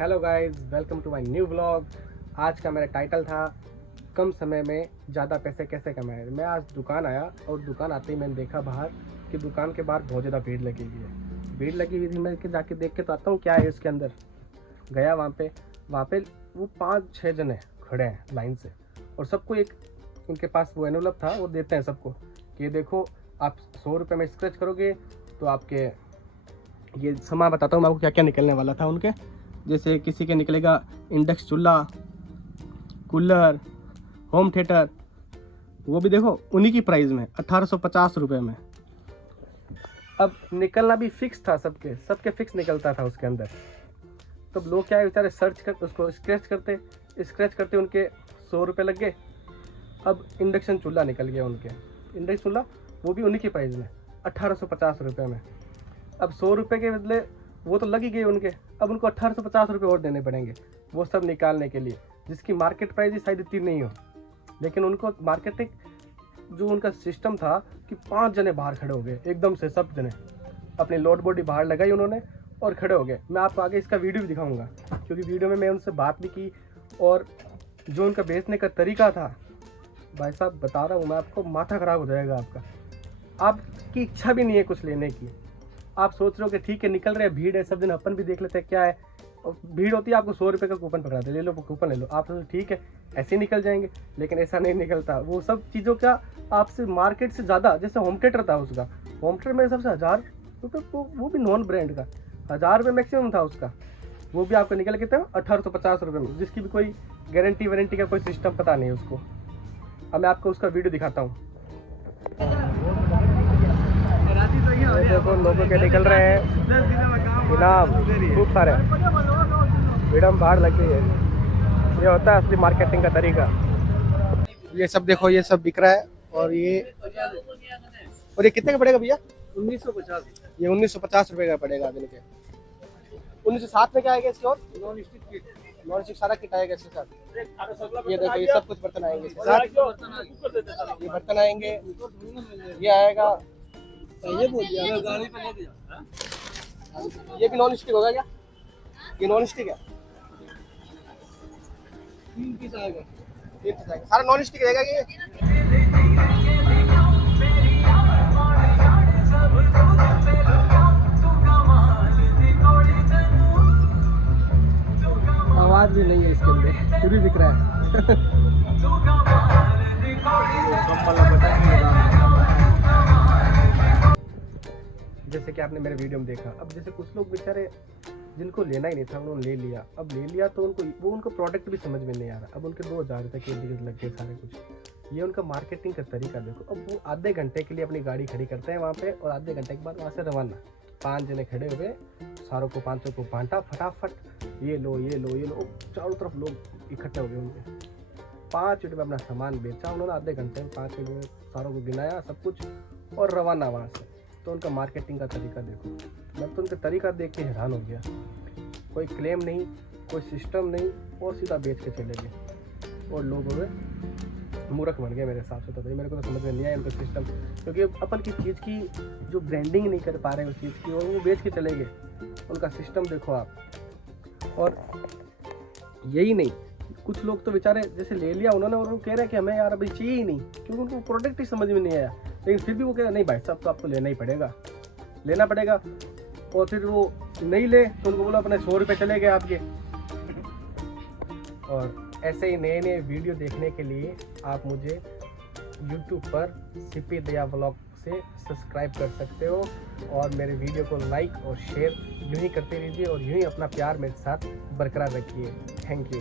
Hello guys, welcome to my new vlog. आज का मेरा टाइटल था कम समय में ज़्यादा पैसे कैसे कमाएं। मैं आज दुकान आया और दुकान आते ही मैंने देखा बाहर कि दुकान के बाहर बहुत ज़्यादा भीड़ लगी हुई है। भीड़ लगी हुई थी, मैं जाके देख के तो आता हूँ क्या है इसके अंदर। गया वहाँ पे वो 5-6 जने खड़े हैं लाइन से और सबको एक उनके पास वो एनवलप था, वो देते हैं सबको कि ये देखो आप 100 रुपये में स्क्रैच करोगे तो आपके ये सामान बताता हूँ मैं आपको क्या क्या निकलने वाला था उनके। जैसे किसी के निकलेगा इंडक्शन चूल्हा, कूलर, होम थिएटर, वो भी देखो उन्हीं की प्राइस में 1850 रुपये में। अब निकलना भी फिक्स था, सबके फिक्स निकलता था उसके अंदर। तब लोग क्या है बेचारे सर्च कर उसको स्क्रैच करते उनके 100 रुपये लग गए। अब इंडक्शन चूल्हा निकल गया उनके, इंडक्शन चूल्हा वो भी उन्हीं की प्राइस में 1850 रुपये में। अब 100 रुपये के बदले वो तो लग ही गए उनके, अब उनको 1850 रुपये और देने पड़ेंगे वो सब निकालने के लिए, जिसकी मार्केट प्राइस ही शायद इतनी नहीं हो। लेकिन उनको मार्केटिंग जो उनका सिस्टम था कि 5 जने बाहर खड़े हो गए एकदम से, सब जने अपनी लोड बॉडी बाहर लगाई उन्होंने और खड़े हो गए। मैं आपको आगे इसका वीडियो भी दिखाऊंगा क्योंकि वीडियो में मैं उनसे बात भी की और जो उनका बेचने का तरीका था, भाई साहब बता रहा हूँ मैं आपको, माथा ख़राब हो जाएगा आपका। आपकी इच्छा भी नहीं है कुछ लेने की, आप सोच रहे हो कि ठीक है निकल रहे हैं, भीड़ है, सब दिन अपन भी देख लेते हैं क्या है। और भीड़ होती है, आपको 100 रुपये का कूपन पकड़ा दे, ले लो कूपन ले लो, आप ठीक है ऐसे ही निकल जाएंगे। लेकिन ऐसा नहीं निकलता, वो सब चीज़ों का आपसे मार्केट से ज़्यादा। जैसे होम थिएटर था उसका, होम थिएटर मेरे सबसे 1000 रुपये, वो भी नॉन ब्रांड का 1000 रुपये मैक्सिमम था उसका, वो भी आपको निकल के था 1850 रुपये में, जिसकी भी कोई गारंटी वारंटी का कोई सिस्टम पता नहीं उसको। अब मैं आपको उसका वीडियो दिखाता हूँ। देखो लोगों के निकल रहे हैं इनाम खूब सारे, भीड़ बाहर लग गई है। ये होता है असली मार्केटिंग का तरीका। ये सब देखो, ये सब बिक रहा है और ये कितने का पड़ेगा भैया? 1950। ये 1950 रुपये का पड़ेगा अभी के। 1907 में क्या आएगा इसके? और नॉन स्टिक सारा किट आएगा इसके साथ। ये देखो, ये सब कुछ बर्तन आएंगे इसके साथ, ये बर्तन आएंगे, ये आएगा, ये बोल दिया गाड़ी पे लेके जा। ये भी नॉन स्टिक होगा क्या? ये नॉन स्टिक है, 3 पीस आएगा, सारा नॉन स्टिक रहेगा ये। आवाज भी नहीं है इसके अंदर, फिर भी बिक रहा है। जैसे कि आपने मेरे वीडियो में देखा, अब जैसे कुछ लोग बेचारे जिनको लेना ही नहीं था उन्होंने ले लिया। अब ले लिया तो उनको प्रोडक्ट भी समझ में नहीं आ रहा। अब उनके 2000 रुपये के लग गए सारे कुछ। ये उनका मार्केटिंग का तरीका देखो। अब वो आधे घंटे के लिए अपनी गाड़ी खड़ी करते हैं वहाँ पे और आधे घंटे के बाद वहाँ से रवाना। 5 जने खड़े हुए, सारों को 500 को बांटा फटाफट, ये लो ये लो ये लो, चारों तरफ लोग इकट्ठे हो गए उनके। 5 मिनट में अपना सामान बेचा उन्होंने, आधे घंटे में 5 मिनट में सारों को गिनाया सब कुछ और रवाना वहाँ से। तो उनका मार्केटिंग का तरीका देखो, मैं तो उनका तरीका देख के हैरान हो गया। कोई क्लेम नहीं, कोई सिस्टम नहीं, और सीधा बेच के चले गए और लोग हुए मूर्ख बन गए मेरे हिसाब से। तो भाई मेरे को तो समझ में नहीं आया उनका सिस्टम, क्योंकि अपन की चीज़ की जो ब्रांडिंग नहीं कर पा रहे उस चीज़ की, और वो बेच के चले गए। उनका सिस्टम देखो आप। और यही नहीं, कुछ लोग तो बेचारे जैसे ले लिया उन्होंने और वो कह रहे हैं कि हमें यार अभी चाहिए ही नहीं, क्योंकि उनको प्रोडक्ट ही समझ में नहीं आया। लेकिन फिर भी वो कह रहे नहीं भाई साहब तो आपको लेना पड़ेगा। और फिर वो नहीं ले तो उनको बोला अपने 100 रुपये चले गए आपके। और ऐसे ही नए वीडियो देखने के लिए आप मुझे YouTube पर सीपी दया व्लॉग से सब्सक्राइब कर सकते हो और मेरे वीडियो को लाइक और शेयर यूँ ही करते रहिए और यूँ ही अपना प्यार मेरे साथ बरकरार रखिए। Thank you.